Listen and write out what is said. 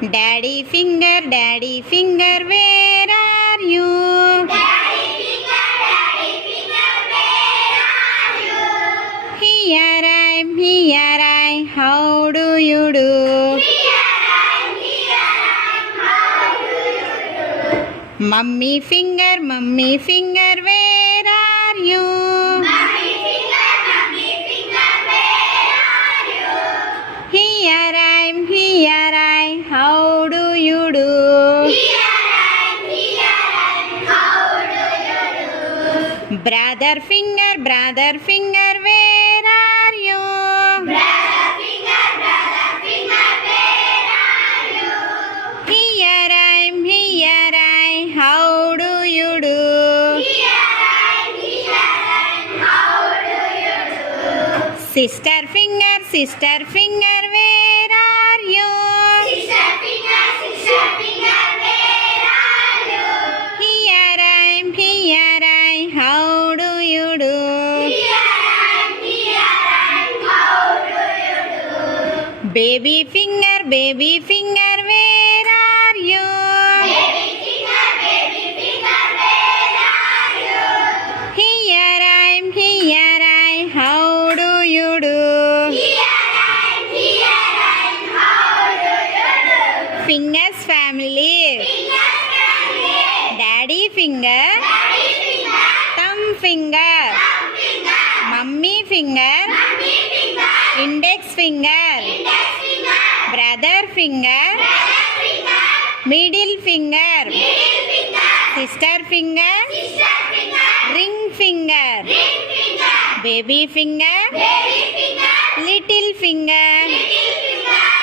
Daddy finger, where are you? Daddy finger, where are you? Here I, how do you do? Here I'm, how do you do? Mummy finger, where are you? Mummy finger, where are you? Here I, how do you do? Here I'm, how do you do? Brother finger, where are you? Brother finger, where are you? Here I, how do you do? Here I'm, how do you do? Sister finger, where are you? Sister finger, where are you? Here I, how do you do? Here I'm, how do you do? Baby finger, where are you? Baby finger, where are you? Here I, how do you do? Here I'm, how do you do? Fingers family. Fingers family. Daddy finger, Daddy finger, thumb finger, thumb finger, mummy finger, mummy finger, index finger, index finger, brother finger, brother finger, middle finger, middle finger, sister finger, sister finger, ring finger, ring finger, baby finger, baby finger, little finger,